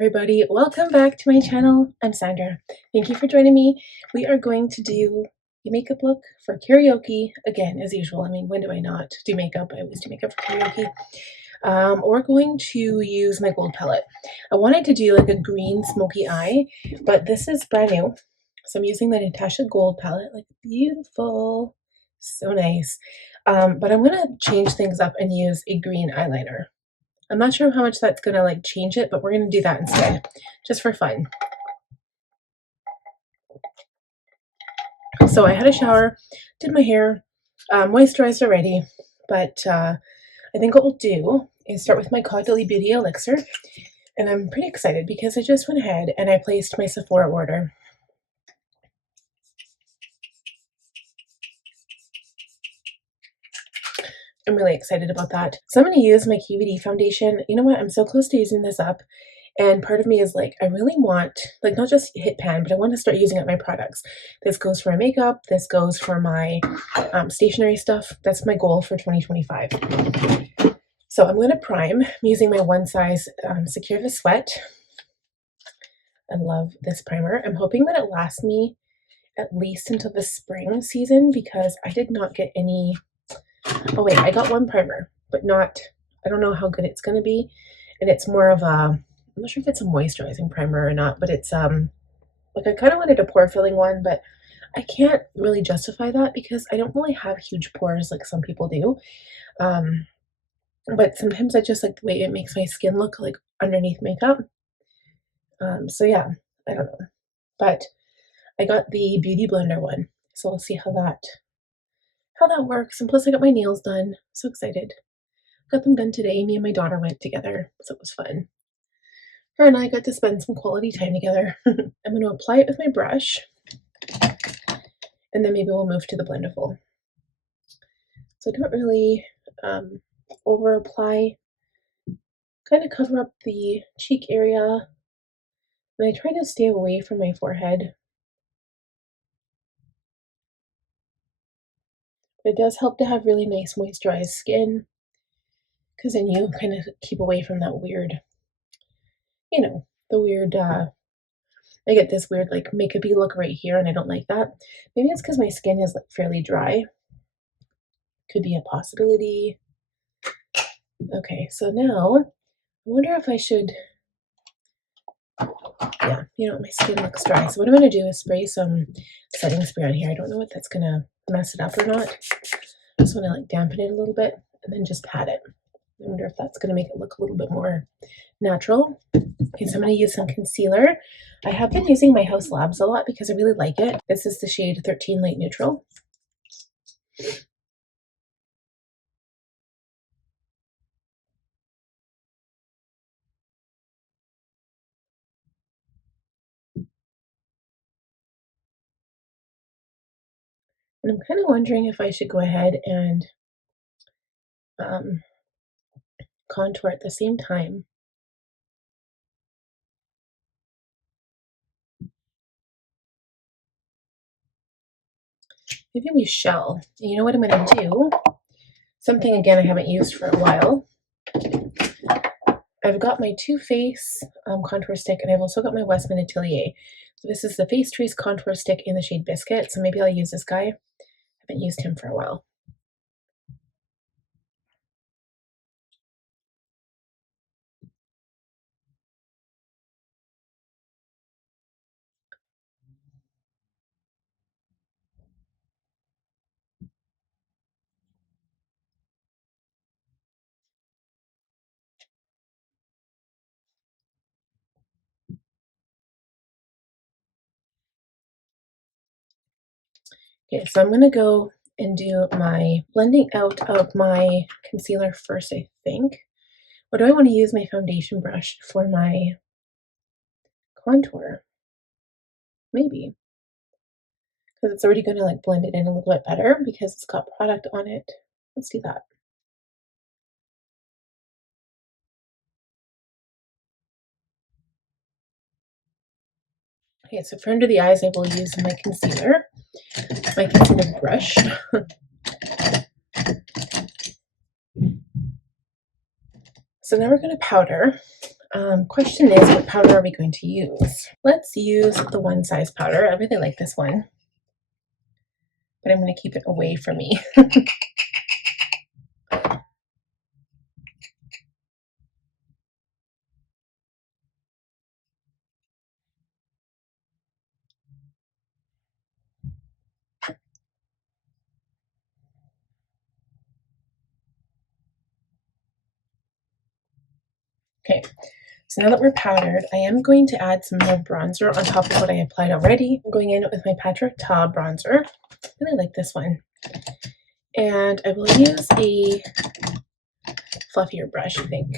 everybody, welcome back to my channel. I'm Sandra. Thank you for joining me. We are going to do a makeup look for karaoke again, as usual. I mean, when do I not do makeup? I always do makeup for karaoke. We're going to use my gold palette. I wanted to do like a green smoky eye, but this is brand new, so I'm using the Natasha Gold Palette. Like, beautiful, so nice. But I'm gonna change things up and use a green eyeliner. I'm not sure how much that's gonna like change it, but we're gonna do that instead, just for fun. So I had a shower, did my hair, moisturized already, but I think what we'll do is start with my Caudalie Beauty Elixir, and I'm pretty excited because I just went ahead and I placed my Sephora order. I'm really excited about that. So I'm going to use my QVD foundation. You know what? I'm so close to using this up. And part of me is like, I really want, like, not just hit pan, but I want to start using up my products. This goes for my makeup. This goes for my stationery stuff. That's my goal for 2025. So I'm going to prime. I'm using my One Size Secure the Sweat. I love this primer. I'm hoping that it lasts me at least until the spring season because I did not get any. Oh wait, I got one primer, but not, I don't know how good it's going to be. And it's more of a, I'm not sure if it's a moisturizing primer or not, but it's like I kind of wanted a pore filling one, but I can't really justify that because I don't really have huge pores like some people do. But sometimes I just like the way it makes my skin look like underneath makeup. So yeah, I don't know. But I got the Beauty Blender one, so we'll see how that works. And plus I got my nails done. So excited. Got them done today. Me and my daughter went together, so it was fun. Her and I got to spend some quality time together. I'm going to apply it with my brush, and then maybe we'll move to the Blendable. So I don't really over apply. Kind of cover up the cheek area, and I try to stay away from my forehead. It does help to have really nice moisturized skin, because then you kind of keep away from that weird, you know, the weird, I get this weird like makeup-y look right here, and I don't like that. Maybe it's because my skin is like fairly dry. Could be a possibility. Okay, so now I wonder if I should, yeah, you know, my skin looks dry. So what I'm going to do is spray some setting spray on here. I don't know if that's going to mess it up or not. I just want to like dampen it a little bit and then just pat it. I wonder if that's going to make it look a little bit more natural. Okay, so I'm going to use some concealer. I have been using my Haus Labs a lot because I really like it. This is the shade 13 Light Neutral. And I'm kind of wondering if I should go ahead and contour at the same time. Maybe we shall. You know what I'm going to do? Something, again, I haven't used for a while. I've got my Too Faced contour stick, and I've also got my Westman Atelier. So this is the Face Trace contour stick in the shade Biscuit, so maybe I'll use this guy. I haven't used him for a while. Okay, so I'm going to go and do my blending out of my concealer first, I think. Or do I want to use my foundation brush for my contour? Maybe. Because it's already going to like blend it in a little bit better because it's got product on it. Let's do that. Okay, so for under the eyes, I will use my concealer brush. So now we're going to powder. Question is, what powder are we going to use? Let's use the one size powder. I really like this one, but I'm going to keep it away from me. Okay, so now that we're powdered, I am going to add some more bronzer on top of what I applied already. I'm going in with my Patrick Ta bronzer. I really like this one. And I will use a fluffier brush, I think.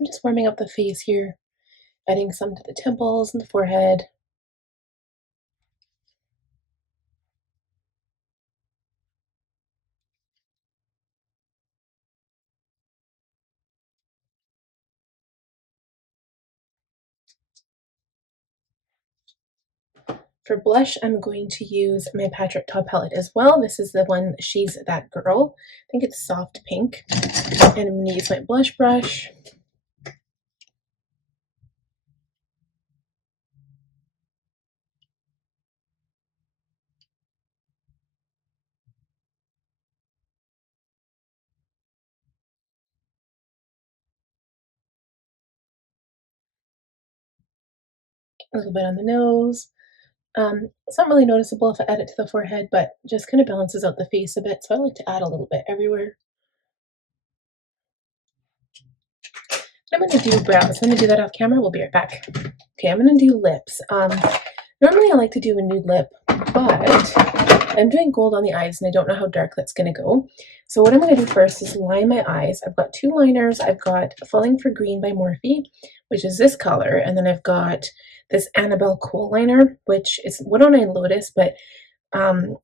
I'm just warming up the face here, adding some to the temples and the forehead. For blush, I'm going to use my Patrick Ta palette as well. This is the one, She's That Girl. I think it's soft pink. And I'm going to use my blush brush. A little bit on the nose. It's not really noticeable if I add it to the forehead, but just kind of balances out the face a bit. So I like to add a little bit everywhere. I'm going to do brows. I'm going to do that off camera. We'll be right back. Okay, I'm going to do lips. Normally I like to do a nude lip, but I'm doing gold on the eyes and I don't know how dark that's going to go. So what I'm going to do first is line my eyes. I've got two liners. I've got Falling for Green by Morphe, which is this color, and then I've got this Annabelle Kohl liner, which is 109 Lotus, but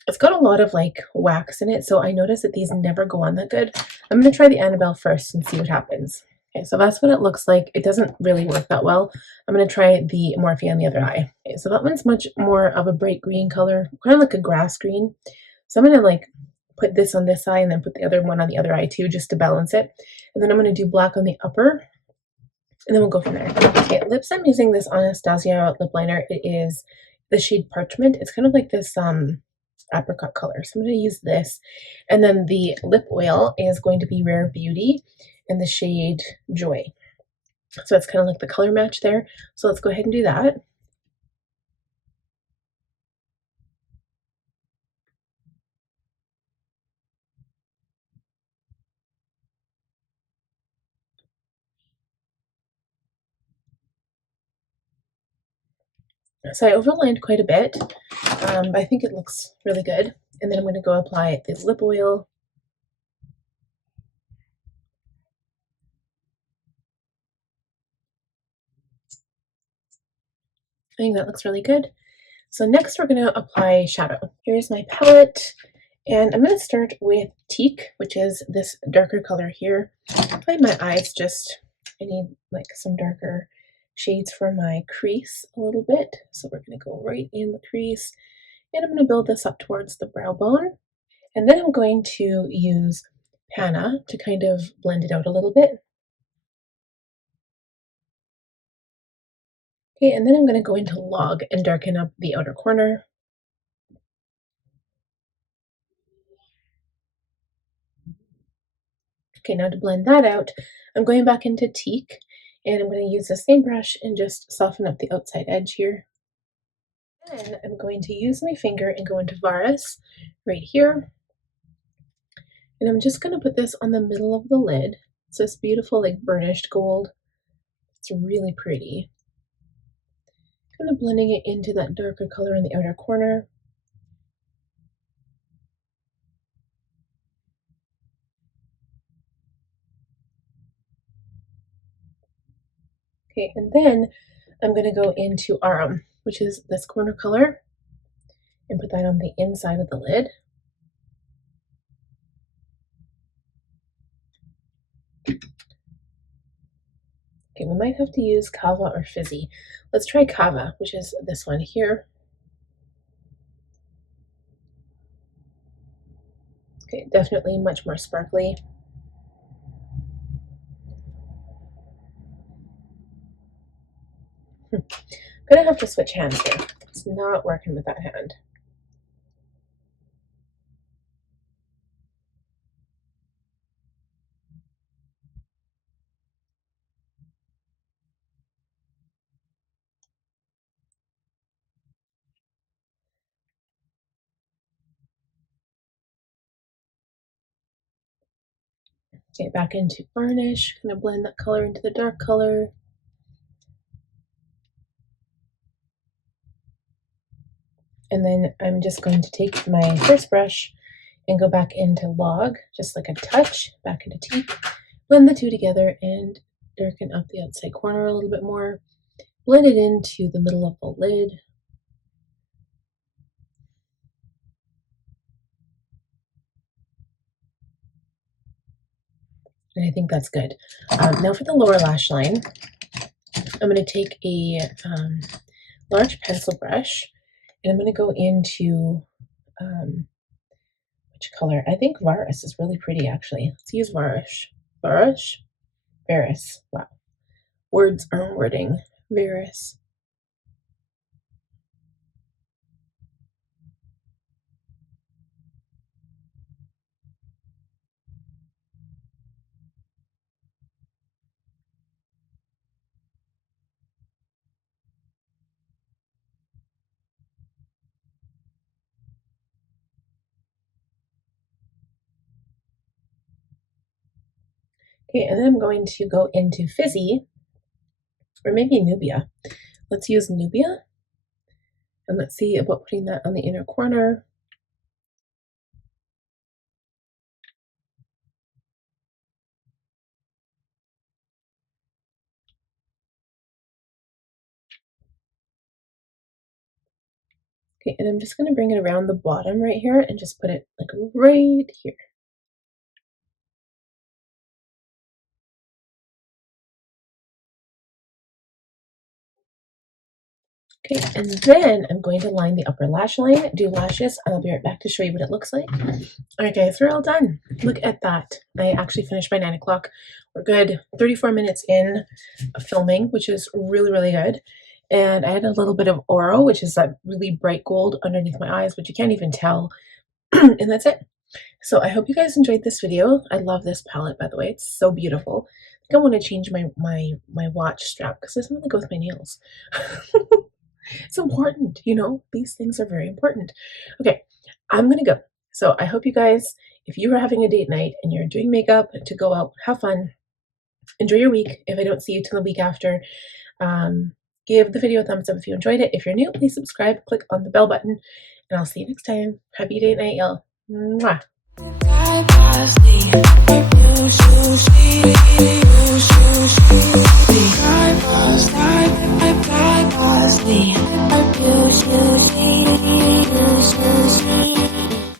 it's got a lot of like wax in it, so I noticed that these never go on that good. I'm going to try the Annabelle first and see what happens. Okay, so that's what it looks like. It doesn't really work that well. I'm going to try the Morphe on the other eye. Okay, so that one's much more of a bright green color, kind of like a grass green. So I'm going to like put this on this eye and then put the other one on the other eye too, just to balance it. And then I'm going to do black on the upper, and then we'll go from there. Okay, lips, I'm using this Anastasia lip liner. It is the shade Parchment. It's kind of like this apricot color. So I'm going to use this. And then the lip oil is going to be Rare Beauty in the shade Joy. So it's kind of like the color match there. So let's go ahead and do that. So I overlined quite a bit, but I think it looks really good. And then I'm going to go apply the lip oil. I think that looks really good. So next we're going to apply shadow. Here's my palette, and I'm going to start with Teak, which is this darker color here. Apply my eyes, I need like some darker shades for my crease a little bit. So we're going to go right in the crease, and I'm going to build this up towards the brow bone. And then I'm going to use Panna to kind of blend it out a little bit. Okay, and then I'm going to go into Log and darken up the outer corner. Okay, now to blend that out, I'm going back into Teak, and I'm going to use the same brush and just soften up the outside edge here. Then I'm going to use my finger and go into Varus right here. And I'm just going to put this on the middle of the lid. It's this beautiful like burnished gold. It's really pretty. Kind of blending it into that darker color in the outer corner. Okay, and then I'm going to go into Arum, which is this corner color, and put that on the inside of the lid. Okay, we might have to use Kava or Fizzy. Let's try Kava, which is this one here. Okay, definitely much more sparkly. gonna have to switch hands here. It's not working with that hand. Get back into varnish, gonna blend that color into the dark color. And then I'm just going to take my first brush and go back into log, just like a touch, back into tea, blend the two together and darken up the outside corner a little bit more, blend it into the middle of the lid. And I think that's good. Now for the lower lash line, I'm going to take a large pencil brush and I'm going to go into, which color? I think Varus is really pretty actually. Let's use Varus. Varus? Varus. Wow. Words aren't wording. Varus. Okay, and then I'm going to go into Fizzy, or maybe Nubia. Let's use Nubia, and let's see about putting that on the inner corner. Okay, and I'm just going to bring it around the bottom right here and just put it like right here. Okay, and then I'm going to line the upper lash line, do lashes, and I'll be right back to show you what it looks like. All right, guys, we're all done. Look at that. I actually finished by 9 o'clock. We're good. 34 minutes in of filming, which is really, really good. And I had a little bit of oro, which is that really bright gold underneath my eyes, but you can't even tell. And that's it. So I hope you guys enjoyed this video. I love this palette, by the way. It's so beautiful. I think I want to change my watch strap because this one goes with my nails. It's important, you know, these things are very important. Okay, I'm gonna go. So I hope you guys, if you are having a date night and you're doing makeup to go out, have fun, enjoy your week. If I don't see you till the week after, give the video a thumbs up if you enjoyed it. If you're new, please subscribe, click on the bell button, and I'll see you next time. Happy date night, y'all. Mwah.